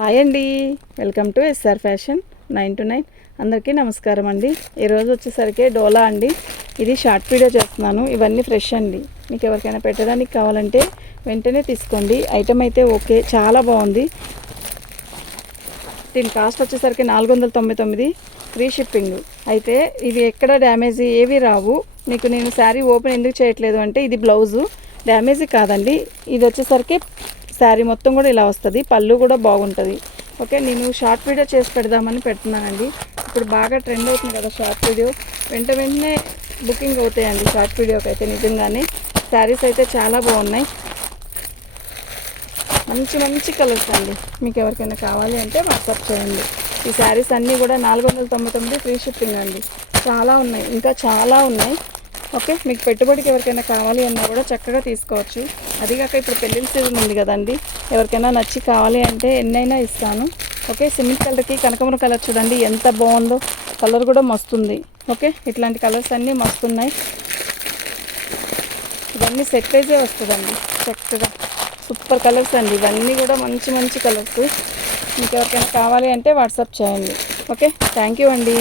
Hi అండి, welcome to SR fashion 9 to 9. అందరికీ నమస్కారం అండి. ఈరోజు వచ్చేసరికి డోలా అండి. ఇది షార్ట్ వీడియో చేస్తున్నాను. ఇవన్నీ ఫ్రెష్ అండి. మీకు ఎవరికైనా పెట్టడానికి కావాలంటే వెంటనే తీసుకోండి. ఐటమ్ అయితే ఓకే, చాలా బాగుంది. దీని కాస్ట్ వచ్చేసరికి 499, ఫ్రీ షిప్పింగ్. అయితే ఇది ఎక్కడ డ్యామేజ్ ఏవి రావు. మీకు నేను శారీ ఓపెన్ ఎందుకు చేయట్లేదు అంటే ఇది బ్లౌజు డ్యామేజ్ కాదండి. ఇది వచ్చేసరికి శారీ మొత్తం కూడా ఇలా వస్తుంది. పళ్ళు కూడా బాగుంటుంది. ఓకే, నేను షార్ట్ వీడియో చేసి పెడదామని పెడుతున్నానండి. ఇప్పుడు బాగా ట్రెండ్ అవుతుంది కదా షార్ట్ వీడియో. వెంటనే బుకింగ్ అవుతాయండి షార్ట్ వీడియోకి అయితే. నిజంగానే శారీస్ అయితే చాలా బాగున్నాయి. మంచి మంచి కలర్స్ అండి. మీకు ఎవరికైనా కావాలి అంటే వాట్సాప్ చేయండి. ఈ శారీస్ అన్నీ కూడా 499, ఫ్రీ షిప్పింగ్ అండి. చాలా ఉన్నాయి, ఇంకా చాలా ఉన్నాయి. ఓకే, మీకు పెట్టుబడికి ఎవరికైనా కావాలి అన్నా కూడా చక్కగా తీసుకోవచ్చు. అదిగాక ఇప్పుడు పెళ్ళిళ్ళ సీజన్ ఉంది కదండి. ఎవరికైనా నచ్చి కావాలి అంటే ఎన్నైనా ఇస్తాను. ఓకే, సిమెంట్ కలర్కి కనకమర కలర్ చూడండి ఎంత బాగుందో. కలర్ కూడా మస్తుంది. ఓకే, ఇట్లాంటి కలర్స్ అన్నీ మస్తున్నాయి. ఇవన్నీ సెట్ వైజే వస్తుందండి. చక్కగా సూపర్ కలర్స్ అండి. ఇవన్నీ కూడా మంచి మంచి కలర్స్. మీకు ఎవరికైనా కావాలి అంటే వాట్సాప్ చేయండి. ఓకే, థ్యాంక్ యూ అండి.